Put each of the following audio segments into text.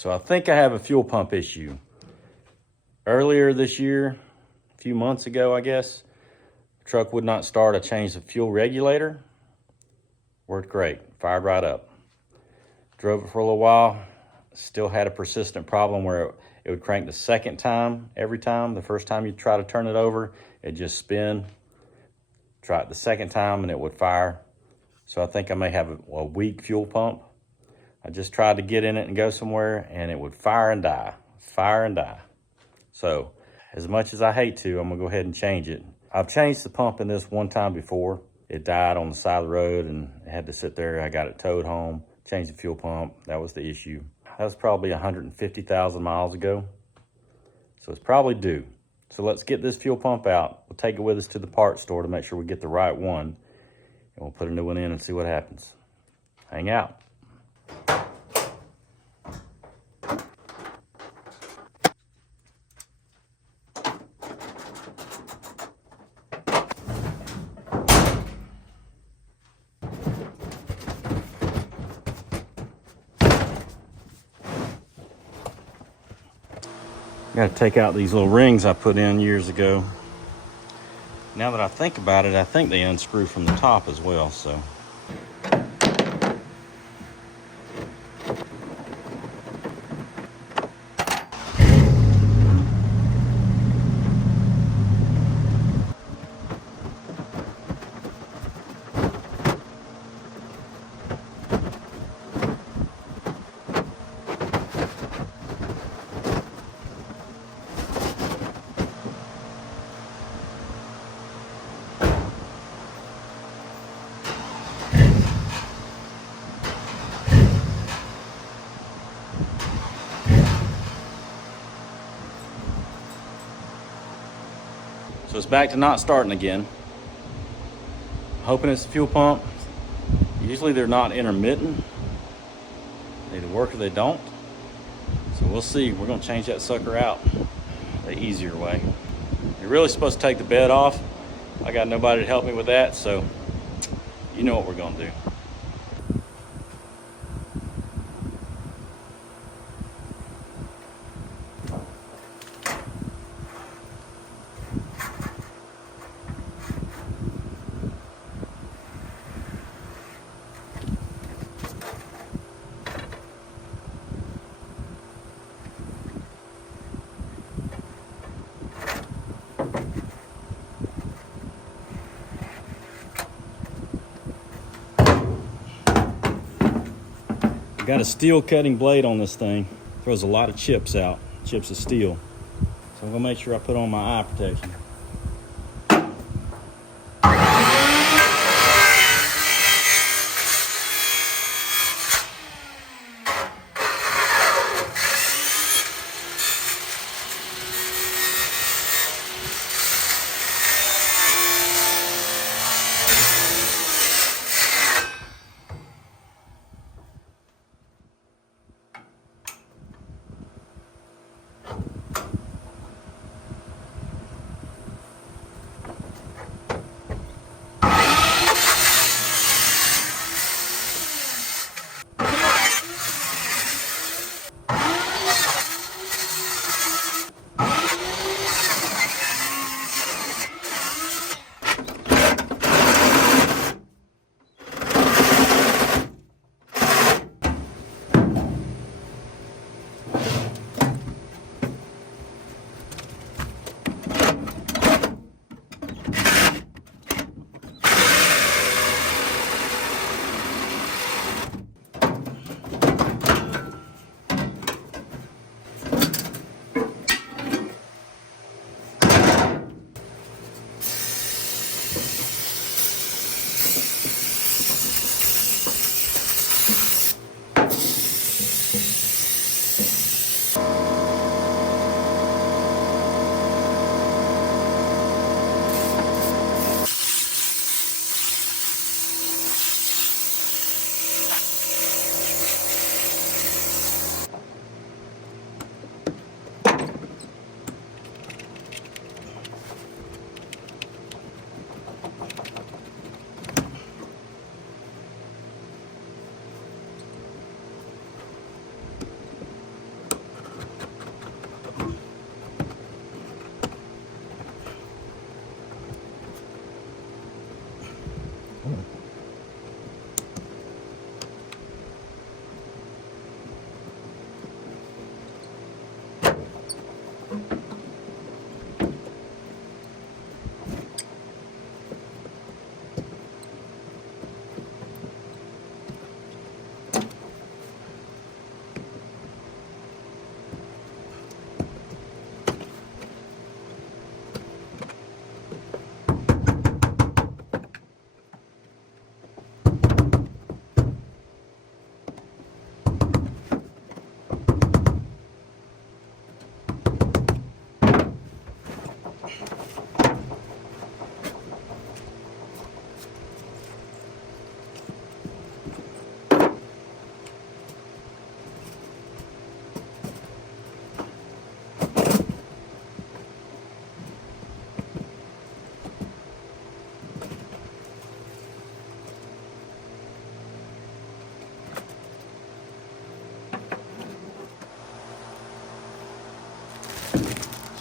So I think I have a fuel pump issue. Earlier this year, a few months ago, I guess, the truck would not start. I changed the fuel regulator. Worked great, fired right up. Drove it for a little while, still had a persistent problem where it would crank the second time every time. The first time you try to turn it over, it'd just spin. Try it the second time and it would fire. So I think I may have a weak fuel pump. I just tried to get in it and go somewhere and it would fire and die, fire and die. So as much as I hate to, I'm gonna go ahead and change it. I've changed the pump in this one time before. It died on the side of the road and I had to sit there. I got it towed home, changed the fuel pump. That was the issue. That was probably 150,000 miles ago. So it's probably due. So let's get this fuel pump out. We'll take it with us to the parts store to make sure we get the right one. And we'll put a new one in and see what happens. Hang out. Got to take out these little rings I put in years ago. Now that I think about it, I think they unscrew from the top as well, so. So it's back to not starting again. Hoping it's the fuel pump. Usually they're not intermittent. They either work or they don't. So we'll see. We're gonna change that sucker out the easier way. You're really supposed to take the bed off. I got nobody to help me with that, so you know what we're gonna do. Got a steel cutting blade on this thing. Throws a lot of chips out, chips of steel. So I'm gonna make sure I put on my eye protection.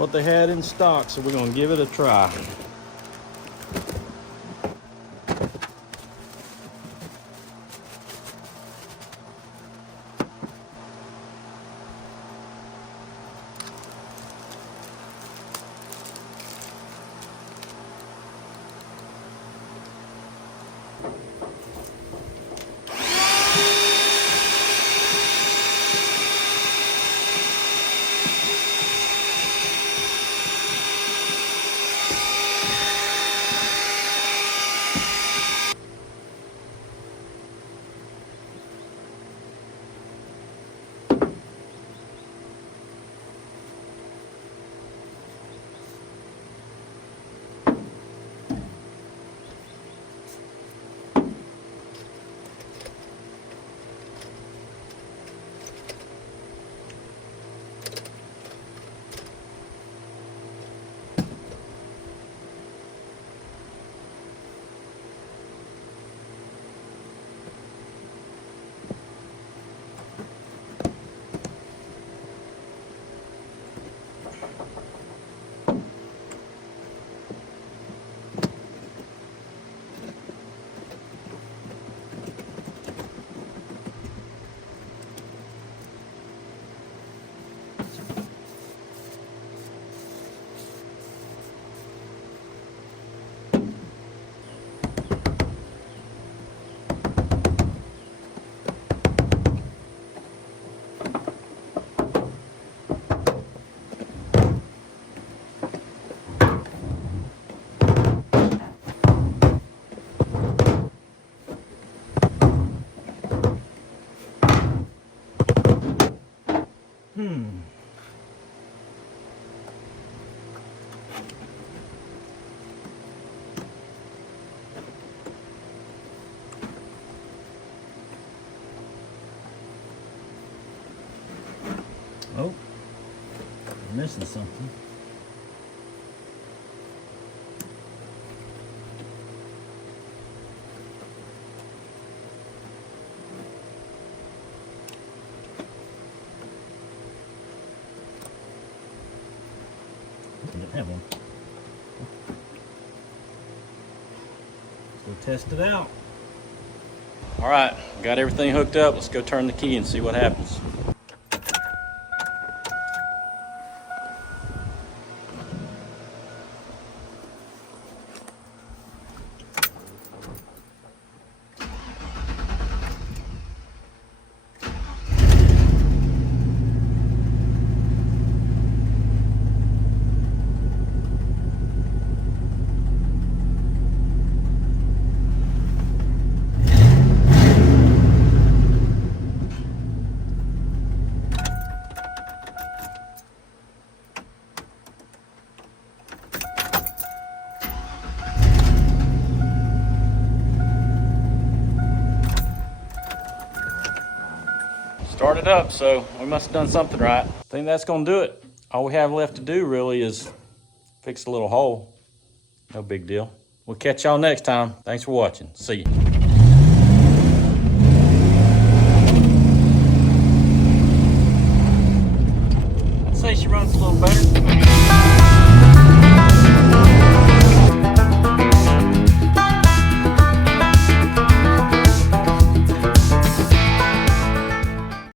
what they had in stock, so we're gonna give it a try. Oh, we're missing something. Didn't have one. Let's go test it out. All right, got everything hooked up. Let's go turn the key and see what happens. Started up, so we must have done something right. I think that's gonna do it. All we have left to do really is fix a little hole. No big deal. We'll catch y'all next time. Thanks for watching. See you. I'd say she runs a little better.